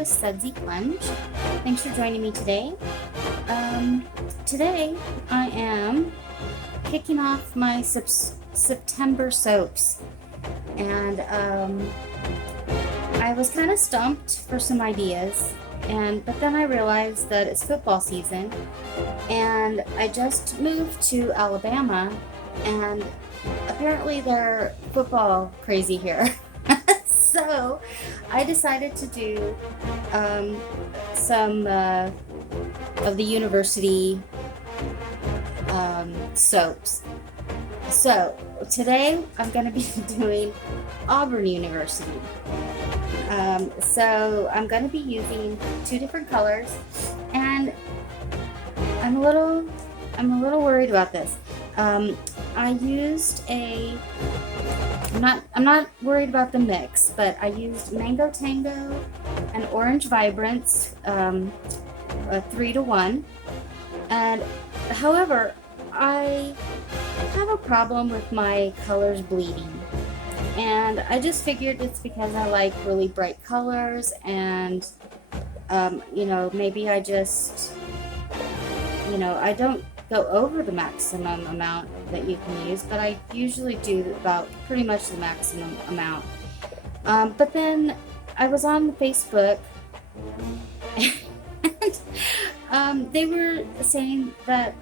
with Sudsy Plunge. Thanks for joining me today. Today I am kicking off my September soaps, and I was kind of stumped for some ideas, but then I realized that it's football season, and I just moved to Alabama, and apparently they're football crazy here. So I decided to do some of the university soaps. So today I'm going to be doing Auburn University. So I'm going to be using two different colors, and I'm a little worried about this. I used I'm not worried about the mix, but I used Mango Tango and Orange Vibrance, 3-to-1. And however, I have a problem with my colors bleeding. And I just figured it's because I like really bright colors, and maybe I just, I don't go over the maximum amount that you can use, but I usually do about pretty much the maximum amount. But then I was on Facebook, and they were saying that,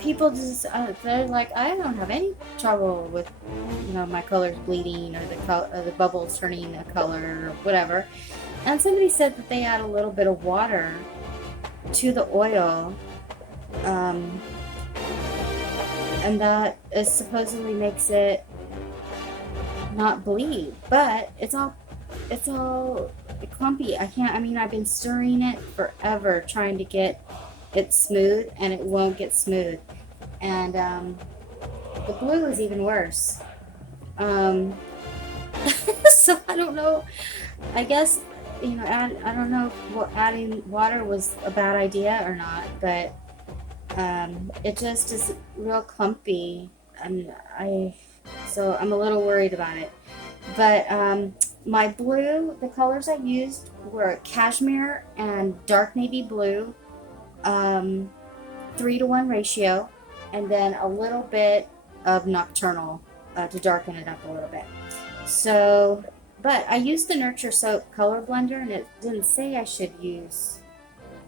people just, they're like, I don't have any trouble with, my colors bleeding or the bubbles turning a color or whatever. And somebody said that they add a little bit of water to the oil, and that is supposedly makes it not bleed, but it's all clumpy. I've been stirring it forever trying to get it smooth, and it won't get smooth. And the blue is even worse. So I don't know. I guess, I don't know if adding water was a bad idea or not, but it just is real clumpy, and so I'm a little worried about it. But my blue, the colors I used were cashmere and dark navy blue, 3-to-1 ratio, and then a little bit of nocturnal to darken it up a little bit. So, but I used the Nurture Soap color blender, and it didn't say I should use,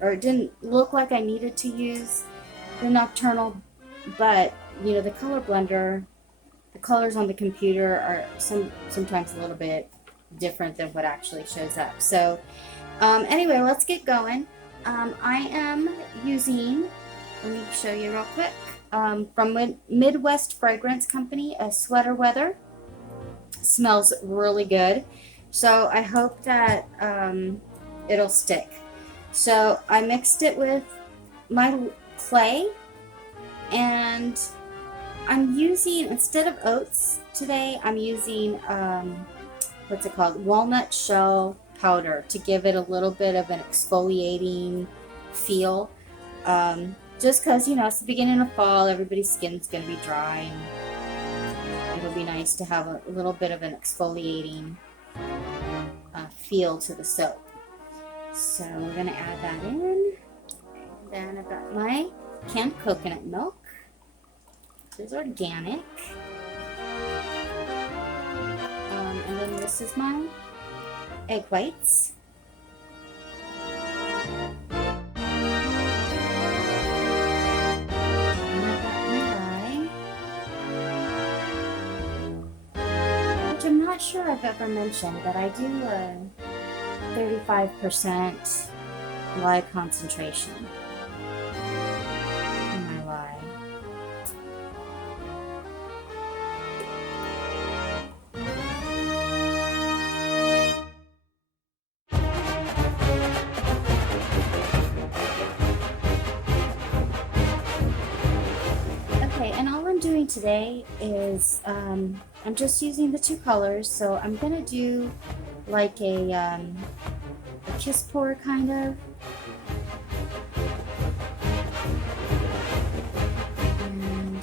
or it didn't look like I needed to use the nocturnal, but the color blender, the colors on the computer are sometimes a little bit different than what actually shows up. So anyway, let's get going. I am using, let me show you real quick, from Midwest Fragrance Company, a Sweater Weather. Smells really good, so I hope that it'll stick. So I mixed it with my clay, and I'm using, instead of oats today, I'm using what's it called, Walnut Shell Powder, to give it a little bit of an exfoliating feel, just because it's the beginning of fall, everybody's skin's going to be dry, and it'll be nice to have a little bit of an exfoliating feel to the soap. So we're going to add that in. And then I've got my canned coconut milk. This is organic. And then this is my egg whites. Which I'm not sure I've ever mentioned, but I do a 35% lye concentration in my lye. Okay, and all I'm doing today is I'm just using the two colors, so I'm gonna do like a kiss pour kind of. And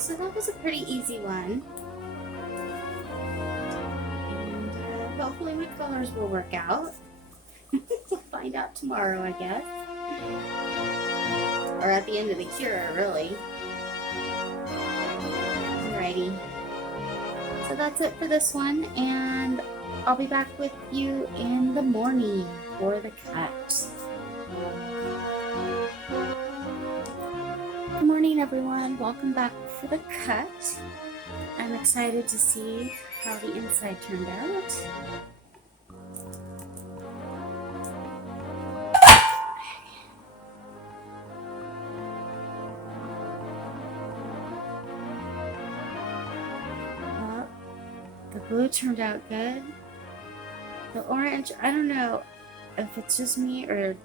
So that was a pretty easy one. And hopefully my colors will work out. We'll find out tomorrow, I guess. Or at the end of the cure, really. Alrighty. So that's it for this one, and I'll be back with you in the morning for the cut. Good morning, everyone. Welcome back for the cut. I'm excited to see how the inside turned out. Well, the blue turned out good. The orange, I don't know if it's just me or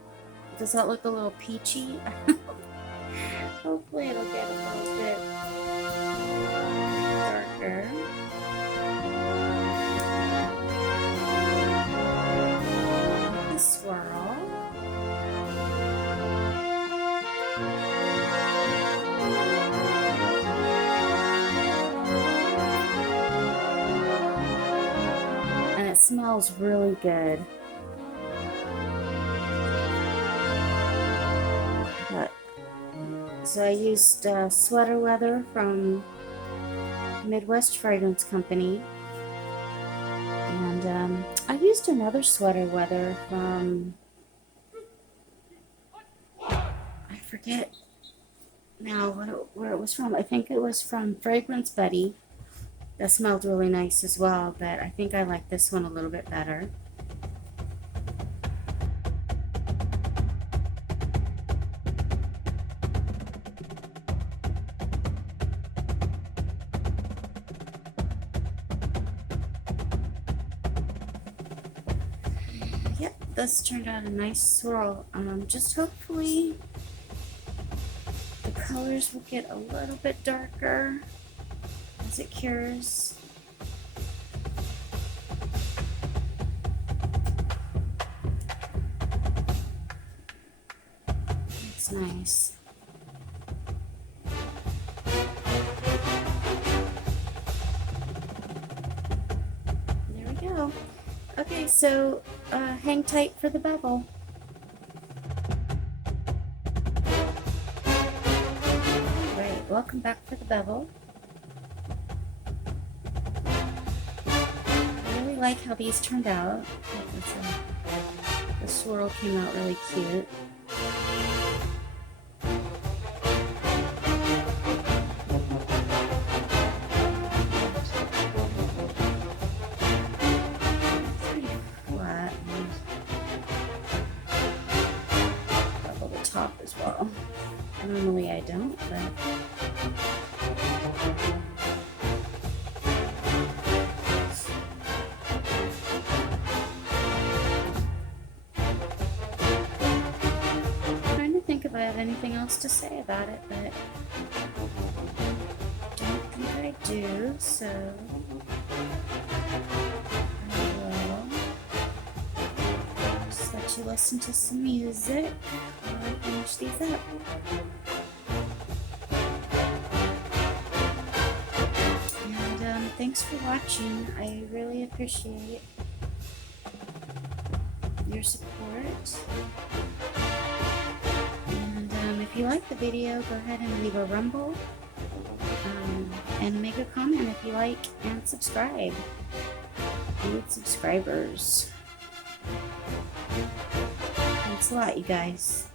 does that look a little peachy? Hopefully it'll get a little bit darker. The swirl. And it smells really good. So I used Sweater Weather from Midwest Fragrance Company, and I used another Sweater Weather from, I forget now where it was from. I think it was from Fragrance Buddy. That smelled really nice as well, but I think I like this one a little bit better. Yep, this turned out a nice swirl. Just hopefully the colors will get a little bit darker as it cures. It's nice. There we go. Okay, so hang tight for the bevel. Alright, welcome back for the bevel. I really like how these turned out. The swirl came out really cute. Top as well. Normally I don't, but I'm trying to think if I have anything else to say about it, but I don't think I do, so to listen to some music while I finish these up. And thanks for watching. I really appreciate your support. And if you like the video, go ahead and leave a rumble and make a comment if you like, and subscribe. We need subscribers. Thanks a lot, you guys.